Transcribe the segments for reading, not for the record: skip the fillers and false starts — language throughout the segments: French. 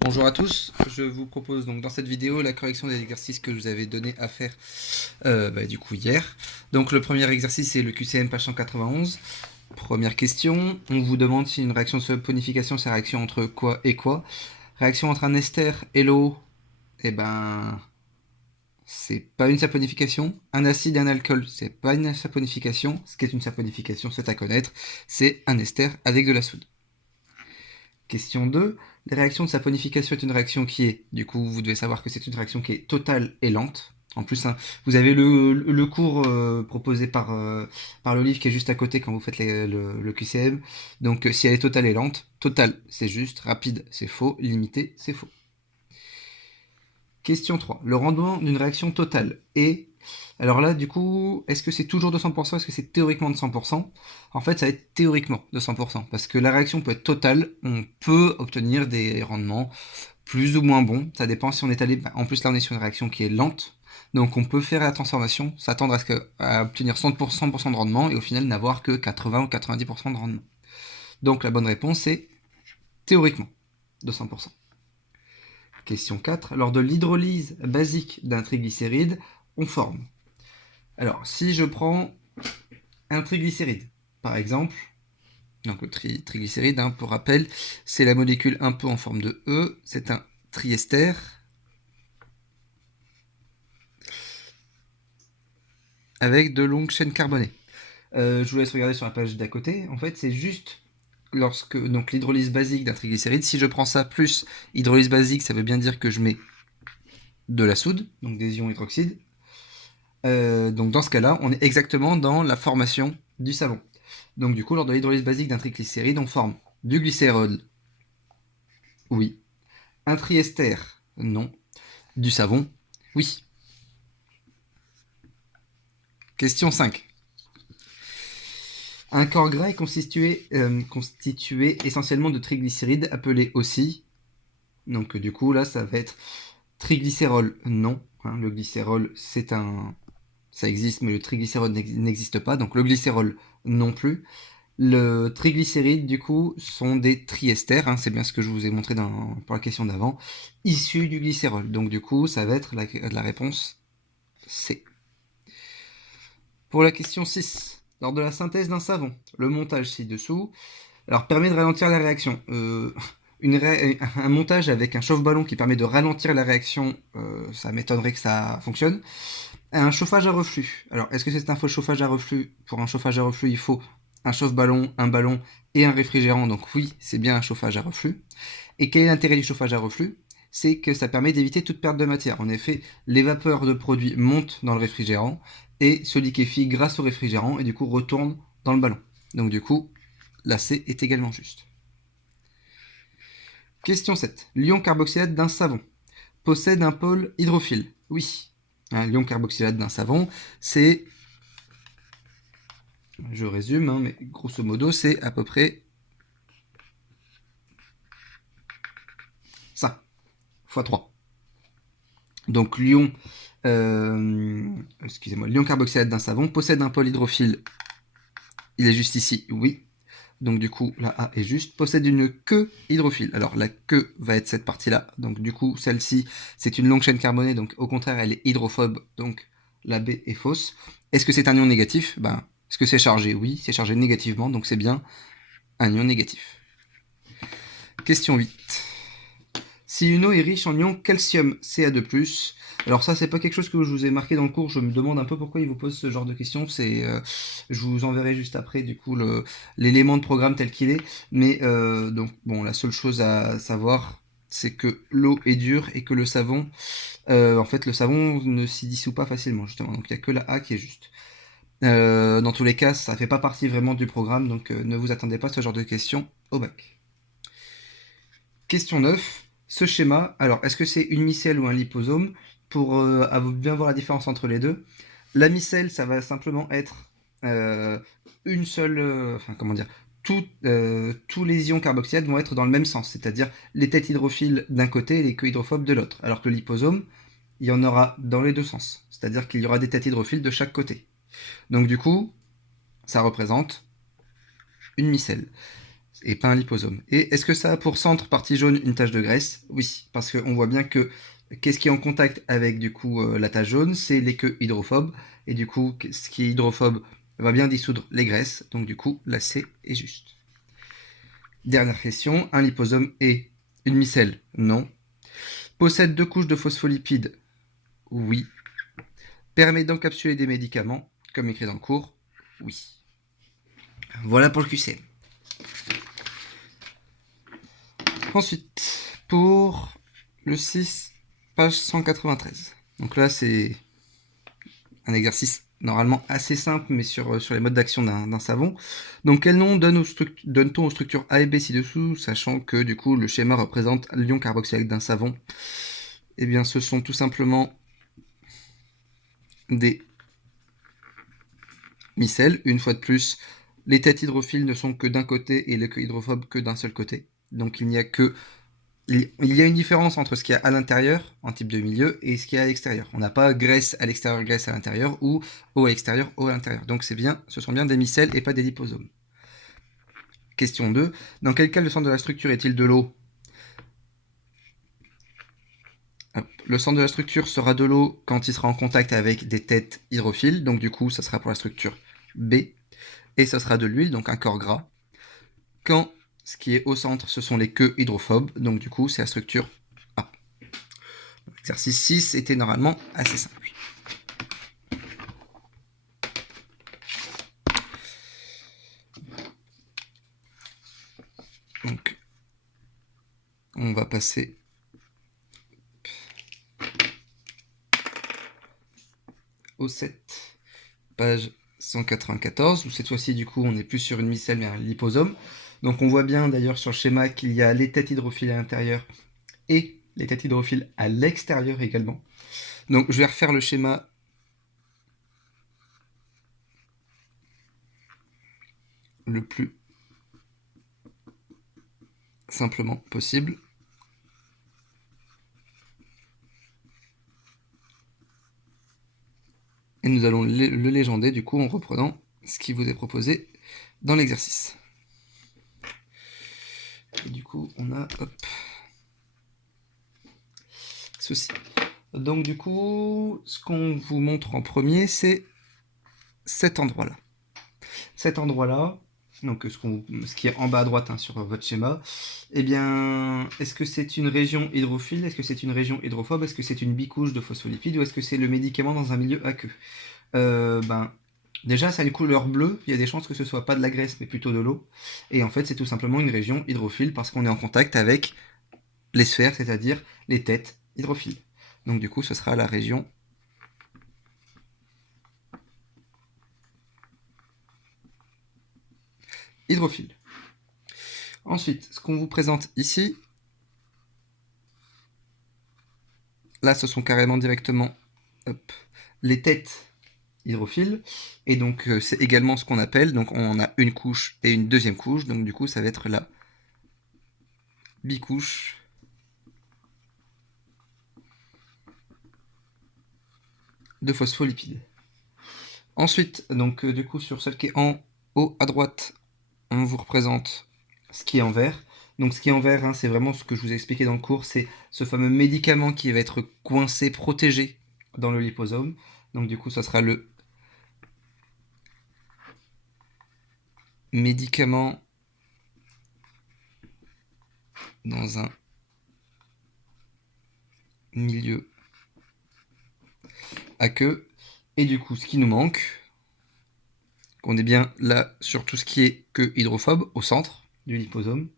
Bonjour à tous, je vous propose donc dans cette vidéo la correction des exercices que je vous avais donné à faire du coup hier. Donc le premier exercice c'est le QCM page 191. Première question, on vous demande si une réaction de saponification c'est réaction entre quoi et quoi. Réaction entre un ester et l'eau, eh ben c'est pas une saponification. Un acide et un alcool, c'est pas une saponification. Ce qui est une saponification, c'est à connaître, c'est un ester avec de la soude. Question 2. La réaction de saponification est une réaction qui est, du coup, vous devez savoir que c'est une réaction qui est totale et lente. En plus, hein, vous avez le cours proposé par le livre qui est juste à côté quand vous faites le QCM. Donc, si elle est totale et lente, totale, c'est juste, rapide, c'est faux, limité, c'est faux. Question 3. Le rendement d'une réaction totale est... Alors là, du coup, est-ce que c'est toujours de 100%? Est-ce que c'est théoriquement de 100%? En fait, ça va être théoriquement de 100%, parce que la réaction peut être totale, on peut obtenir des rendements plus ou moins bons, ça dépend si on est allé... En plus, là, on est sur une réaction qui est lente, donc on peut faire la transformation, s'attendre à obtenir 100% de rendement, et au final n'avoir que 80 ou 90% de rendement. Donc la bonne réponse est théoriquement de 100%. Question 4. Lors de l'hydrolyse basique d'un triglycéride, on forme. Alors, si je prends un triglycéride, par exemple, donc le triglycéride, hein, pour rappel, c'est la molécule un peu en forme de E, c'est un triester avec de longues chaînes carbonées. Je vous laisse regarder sur la page d'à côté. En fait, c'est juste lorsque donc l'hydrolyse basique d'un triglycéride, si je prends ça plus hydrolyse basique, ça veut bien dire que je mets de la soude, donc des ions hydroxyde. Donc dans ce cas-là, on est exactement dans la formation du savon. Donc du coup, lors de l'hydrolyse basique d'un triglycéride, on forme du glycérol, oui. Un triester, non. Du savon, oui. Question 5. Un corps gras est constitué essentiellement de triglycérides, appelés aussi. Donc du coup, là, ça va être triglycérol, non. Hein, le glycérol, ça existe, mais le triglycérol n'existe pas. Donc le glycérol, non plus. Le triglycéride, du coup, sont des triesters, hein, c'est bien ce que je vous ai montré pour la question d'avant, issus du glycérol. Donc du coup, ça va être la réponse C. Pour la question 6, lors de la synthèse d'un savon, le montage ci-dessous permet de ralentir la réaction. Un montage avec un chauffe-ballon qui permet de ralentir la réaction, ça m'étonnerait que ça fonctionne. Un chauffage à reflux. Alors, est-ce que c'est un faux chauffage à reflux? Pour un chauffage à reflux, il faut un chauffe-ballon, un ballon et un réfrigérant. Donc oui, c'est bien un chauffage à reflux. Et quel est l'intérêt du chauffage à reflux? C'est que ça permet d'éviter toute perte de matière. En effet, les vapeurs de produits montent dans le réfrigérant et se liquéfient grâce au réfrigérant et du coup retournent dans le ballon. Donc du coup, la C est également juste. Question 7. L'ion carboxylate d'un savon possède un pôle hydrophile. Oui. Un l'ion carboxylate d'un savon, c'est... Je résume, hein, mais grosso modo, c'est à peu près ça, x 3. Donc l'ion, excusez-moi, l'ion carboxylate d'un savon possède un pôle hydrophile. Il est juste ici, oui. Donc du coup, la A est juste. Possède une queue hydrophile. Alors la queue va être cette partie-là. Donc du coup, celle-ci, c'est une longue chaîne carbonée. Donc au contraire, elle est hydrophobe. Donc la B est fausse. Est-ce que c'est un ion négatif? Est-ce que c'est chargé? Oui, c'est chargé négativement. Donc c'est bien un ion négatif. Question 8. Si une eau est riche en ion calcium Ca2+, alors ça c'est pas quelque chose que je vous ai marqué dans le cours, je me demande un peu pourquoi il vous pose ce genre de questions, je vous enverrai juste après du coup l'élément de programme tel qu'il est, mais donc bon, la seule chose à savoir c'est que l'eau est dure et que le savon, en fait le savon ne s'y dissout pas facilement justement, donc il n'y a que la A qui est juste. Dans tous les cas, ça fait pas partie vraiment du programme, donc ne vous attendez pas à ce genre de questions au bac. Question 9. Ce schéma, alors est-ce que c'est une micelle ou un liposome? Pour bien voir la différence entre les deux, la micelle, ça va simplement être une seule... enfin, comment dire, tous les ions carboxylates vont être dans le même sens, c'est-à-dire les têtes hydrophiles d'un côté et les queues hydrophobes de l'autre. Alors que le liposome, il y en aura dans les deux sens, c'est-à-dire qu'il y aura des têtes hydrophiles de chaque côté. Donc du coup, ça représente une micelle. et pas un liposome. Et est-ce que ça a pour centre partie jaune une tache de graisse? Oui, parce qu'on voit bien que qu'est-ce qui est en contact avec du coup la tache jaune? C'est les queues hydrophobes, et du coup ce qui est hydrophobe va bien dissoudre les graisses, donc du coup la C est juste. Dernière question, un liposome est une micelle? Non. Possède 2 couches de phospholipides? Oui. Permet d'encapsuler des médicaments, comme écrit dans le cours? Oui. Voilà pour le QCM. Ensuite, pour le 6, page 193. Donc là, c'est un exercice normalement assez simple, mais sur les modes d'action d'un savon. Donc quel nom donne-t-on aux structures A et B ci-dessous, sachant que du coup le schéma représente l'ion carboxylique d'un savon? Eh bien, ce sont tout simplement des micelles. Une fois de plus, les têtes hydrophiles ne sont que d'un côté et les queues hydrophobes que d'un seul côté. Donc il y a une différence entre ce qu'il y a à l'intérieur, en type de milieu, et ce qu'il y a à l'extérieur. On n'a pas graisse à l'extérieur, graisse à l'intérieur, ou eau à l'extérieur, eau à l'intérieur. Donc ce sont bien des micelles et pas des liposomes. Question 2. Dans quel cas le centre de la structure est-il de l'eau? Le centre de la structure sera de l'eau quand il sera en contact avec des têtes hydrophiles, donc du coup ça sera pour la structure B, et ça sera de l'huile, donc un corps gras. Quand ce qui est au centre, ce sont les queues hydrophobes, donc du coup c'est la structure A. L'exercice 6 était normalement assez simple. Donc on va passer au 7, page 194, où cette fois-ci du coup on n'est plus sur une micelle mais un liposome. Donc on voit bien d'ailleurs sur le schéma qu'il y a les têtes hydrophiles à l'intérieur et les têtes hydrophiles à l'extérieur également. Donc je vais refaire le schéma le plus simplement possible. Et nous allons le légender du coup en reprenant ce qui vous est proposé dans l'exercice. Et du coup on a ceci. Donc du coup ce qu'on vous montre en premier c'est cet endroit-là. Cet endroit-là, donc ce qui est en bas à droite sur votre schéma, eh bien, est-ce que c'est une région hydrophile? Est-ce que c'est une région hydrophobe? Est-ce que c'est une bicouche de phospholipides? Ou est-ce que c'est le médicament dans un milieu aqueux? Déjà, ça a une couleur bleue, il y a des chances que ce soit pas de la graisse, mais plutôt de l'eau. Et en fait, c'est tout simplement une région hydrophile parce qu'on est en contact avec les sphères, c'est-à-dire les têtes hydrophiles. Donc du coup, ce sera la région hydrophile. Ensuite, ce qu'on vous présente ici, là, ce sont carrément directement les têtes hydrophiles. Et donc, c'est également ce qu'on appelle, donc on a une couche et une deuxième couche. Donc du coup, ça va être la bicouche de phospholipides. Ensuite, donc du coup, sur celle qui est en haut à droite, on vous représente ce qui est en vert. Donc ce qui est en vert, c'est vraiment ce que je vous ai expliqué dans le cours, c'est ce fameux médicament qui va être coincé, protégé dans le liposome. Donc du coup, ça sera le médicament dans un milieu aqueux. Et du coup, ce qui nous manque, on est bien là sur tout ce qui est queue hydrophobe au centre du liposome.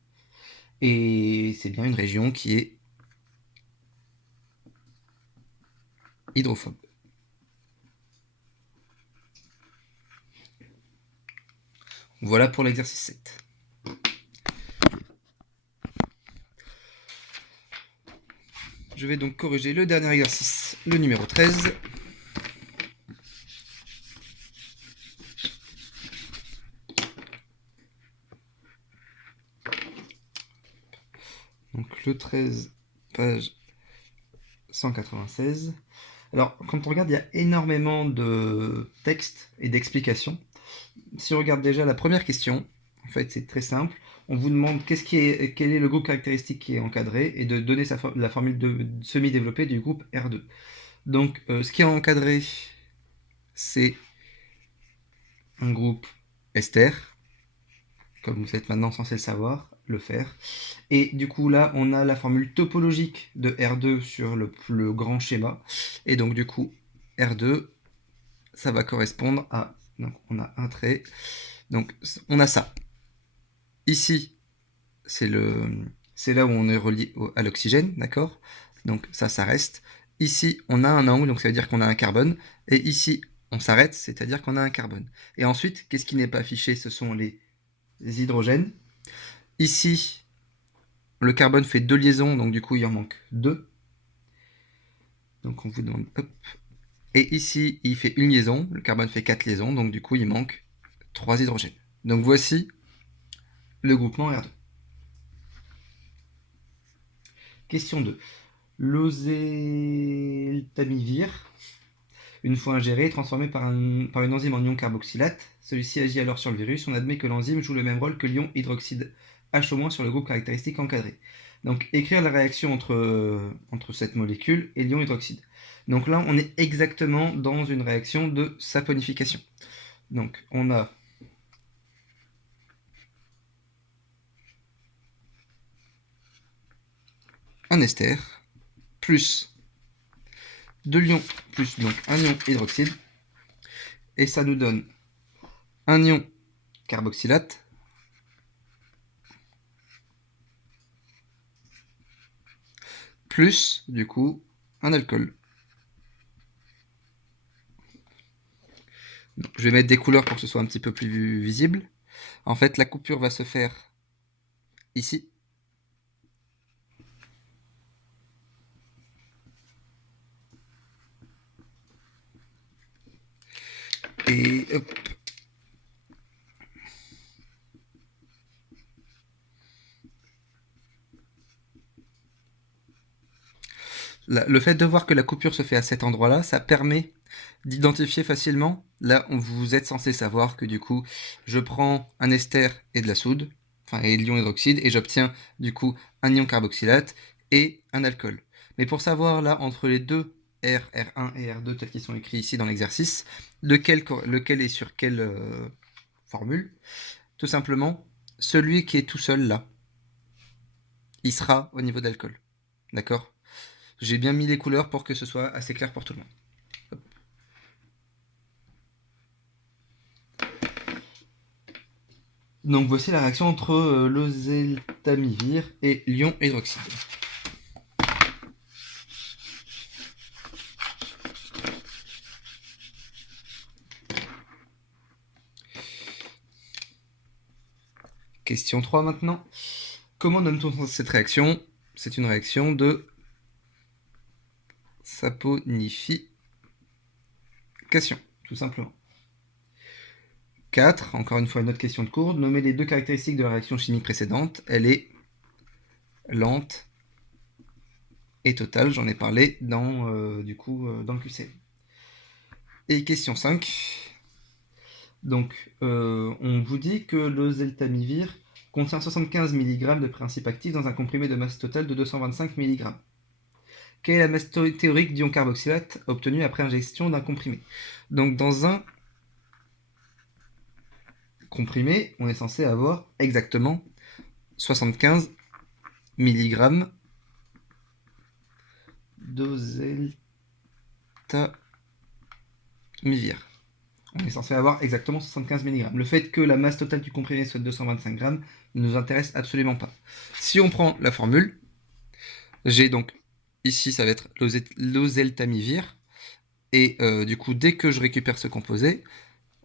Et c'est bien une région qui est hydrophobe. Voilà pour l'exercice 7. Je vais donc corriger le dernier exercice, le numéro 13. Donc le 13, page 196. Alors, quand on regarde, il y a énormément de textes et d'explications. Si on regarde déjà la première question, en fait, c'est très simple. on vous demande quel est le groupe caractéristique qui est encadré et de donner la formule semi-développée du groupe R2. Donc, ce qui est encadré, c'est un groupe ester, comme vous êtes maintenant censé le savoir, le faire. Et du coup, là, on a la formule topologique de R2 sur le grand schéma. Et donc, du coup, R2, ça va correspondre à... Donc, on a un trait. Donc, on a ça. Ici, c'est là où on est relié à l'oxygène, d'accord? Donc, ça reste. Ici, on a un angle, donc ça veut dire qu'on a un carbone. Et ici, on s'arrête, c'est-à-dire qu'on a un carbone. Et ensuite, qu'est-ce qui n'est pas affiché? Ce sont les hydrogènes. Ici, le carbone fait 2 liaisons, donc du coup, il en manque 2. Donc, on vous demande... Hop. Et ici, il fait une liaison, le carbone fait 4 liaisons, donc du coup, il manque 3 hydrogènes. Donc, voici le groupement R2. Question 2. L'oseltamivir, une fois ingéré, est transformé par une enzyme en ion carboxylate. Celui-ci agit alors sur le virus. On admet que l'enzyme joue le même rôle que l'ion hydroxyde H- sur le groupe caractéristique encadré. Donc, écrire la réaction entre cette molécule et l'ion hydroxyde. Donc là, on est exactement dans une réaction de saponification. Donc, on a un ester plus 2 lions plus donc un ion hydroxyde. Et ça nous donne un ion carboxylate plus, du coup, un alcool. Donc, je vais mettre des couleurs pour que ce soit un petit peu plus visible. En fait, la coupure va se faire ici. Et hop. Le fait de voir que la coupure se fait à cet endroit-là, ça permet d'identifier facilement. Là, vous êtes censé savoir que du coup, je prends un ester et de la soude, enfin et de l'ion hydroxyde, et j'obtiens du coup un ion carboxylate et un alcool. Mais pour savoir là, entre les deux R, R1 et R2 tels qu'ils sont écrits ici dans l'exercice, lequel est sur quelle formule, tout simplement, celui qui est tout seul là, il sera au niveau d'alcool. D'accord? J'ai bien mis les couleurs pour que ce soit assez clair pour tout le monde. Hop. Donc voici la réaction entre l'oseltamivir et l'ion hydroxyde. Question 3 maintenant. Comment nomme-t-on cette réaction? C'est une réaction de saponification, tout simplement. 4, encore une fois une autre question de cours. Nommer les deux caractéristiques de la réaction chimique précédente. Elle est lente et totale, j'en ai parlé dans le QCM. Et question 5. Donc, on vous dit que l'oseltamivir contient 75 mg de principe actif dans un comprimé de masse totale de 225 mg. Quelle est la masse théorique d'ion carboxylate obtenue après ingestion d'un comprimé? Donc, dans un comprimé, on est censé avoir exactement 75 mg d'oseltamivir. On est censé avoir exactement 75 mg. Le fait que la masse totale du comprimé soit de 225 g ne nous intéresse absolument pas. Si on prend la formule, j'ai donc ici ça va être l'oseltamivir. Et du coup, dès que je récupère ce composé,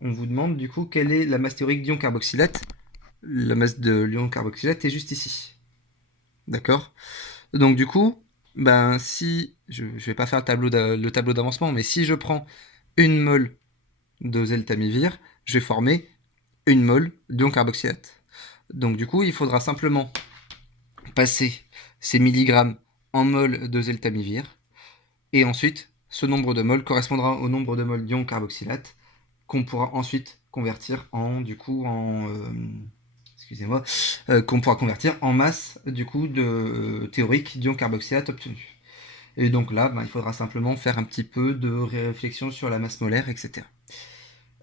on vous demande du coup quelle est la masse théorique d'ion carboxylate. La masse de l'ion carboxylate est juste ici. D'accord? Donc du coup, ben si je vais pas faire le tableau d'avancement, mais si je prends une mole d'oseltamivir, je vais former une mole d'ion carboxylate. Donc du coup, il faudra simplement passer ces milligrammes en mol d'oseltamivir, et ensuite, ce nombre de moles correspondra au nombre de moles d'ion carboxylate qu'on pourra ensuite convertir en excusez-moi, qu'on pourra convertir en masse du coup théorique d'ion carboxylate obtenu. Et donc là, il faudra simplement faire un petit peu de réflexion sur la masse molaire, etc.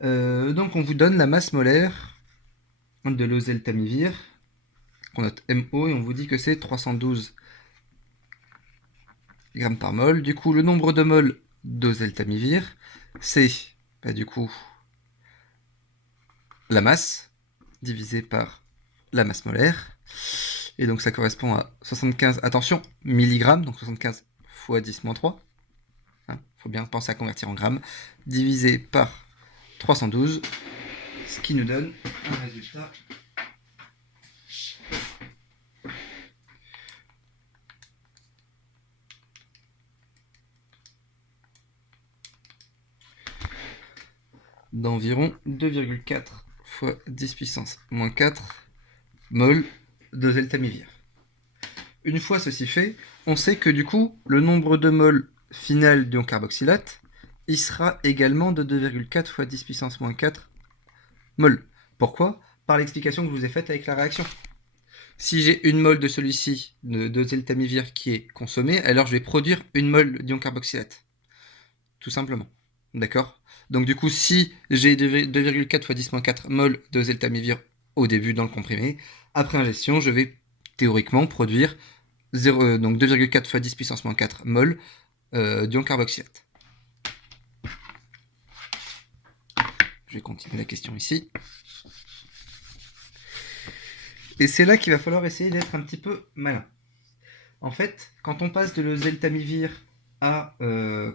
Donc on vous donne la masse molaire de l'oseltamivir, qu'on note MO, et on vous dit que c'est 312 grammes par mol. Du coup, le nombre de moles d'oseltamivir, c'est du coup la masse divisé par la masse molaire. Et donc ça correspond à 75, attention, milligrammes, donc 75 fois 10-3. Faut bien penser à convertir en grammes, divisé par 312, ce qui nous donne un résultat d'environ 2,4 fois 10 puissance moins 4 mol d'oseltamivir. Une fois ceci fait, on sait que du coup, le nombre de moles final d'ion carboxylate, il sera également de 2,4 fois 10 puissance moins 4 mol. Pourquoi? Par l'explication que je vous ai faite avec la réaction. Si j'ai une mole de celui-ci, d'oseltamivir, qui est consommée, alors je vais produire une mole d'ion carboxylate. Tout simplement. D'accord? Donc du coup, si j'ai 2,4 fois 10-4 mol d'oseltamivir au début dans le comprimé, après ingestion, je vais théoriquement produire donc 2,4 fois 10 puissance moins 4 mol d'ion carboxylate. Je vais continuer la question ici. Et c'est là qu'il va falloir essayer d'être un petit peu malin. En fait, quand on passe de l'oseltamivir à l'ion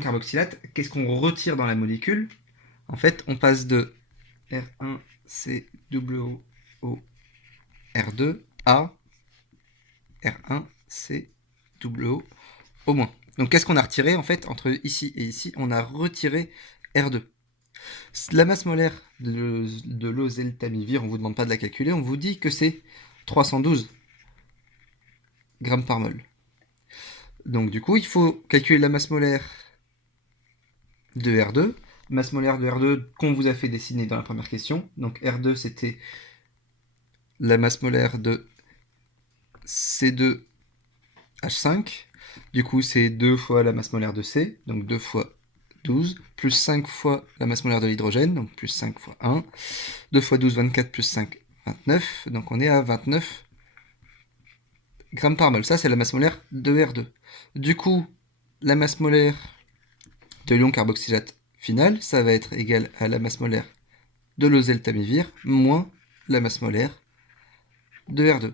carboxylate, qu'est-ce qu'on retire dans la molécule? En fait, on passe de R1COO R2 à R1COO au moins. Donc qu'est-ce qu'on a retiré en fait entre ici et ici? On a retiré R2. La masse molaire de l'oseltamivir, on ne vous demande pas de la calculer, on vous dit que c'est 312 grammes par mol. Donc du coup, il faut calculer la masse molaire de R2. Masse molaire de R2 qu'on vous a fait dessiner dans la première question. Donc R2, c'était la masse molaire de C2H5. Du coup, c'est 2 fois la masse molaire de C, donc 2 fois 12, plus 5 fois la masse molaire de l'hydrogène, donc plus 5 fois 1. 2 fois 12, 24, plus 5, 29. Donc on est à 29 grammes par mol. Ça, c'est la masse molaire de R2. Du coup, la masse molaire de l'ion carboxylate final, ça va être égal à la masse molaire de l'oseltamivir moins la masse molaire de R2.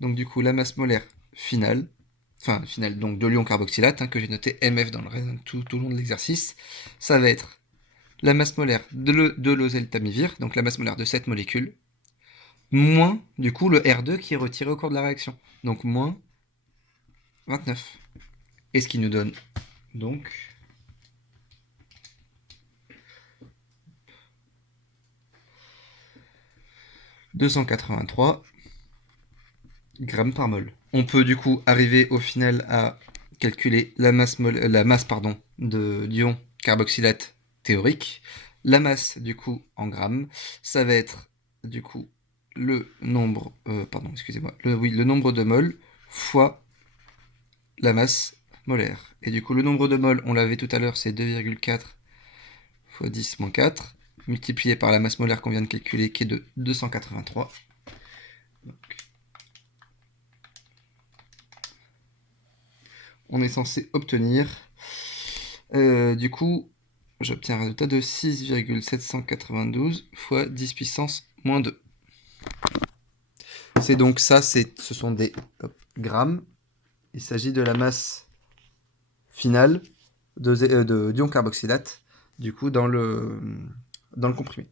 Donc du coup, la masse molaire finale, donc de l'ion carboxylate, que j'ai noté MF dans tout le long de l'exercice, ça va être la masse molaire de l'oseltamivir, donc la masse molaire de cette molécule, moins du coup le R2 qui est retiré au cours de la réaction, donc moins 29. Et ce qui nous donne donc 283 grammes par mol. On peut du coup arriver au final à calculer la masse d'ion carboxylate théorique. La masse du coup en grammes, ça va être du coup le nombre, le nombre de moles fois la masse molaire. Et du coup le nombre de moles, on l'avait tout à l'heure, c'est 2,4 fois 10 moins 4, multiplié par la masse molaire qu'on vient de calculer, qui est de 283. Donc, on est censé obtenir, du coup, j'obtiens un résultat de 6,792 fois 10 puissance moins 2. C'est donc ça, ce sont des grammes. Il s'agit de la masse finale d'ion carboxylate, du coup, dans le comprimé.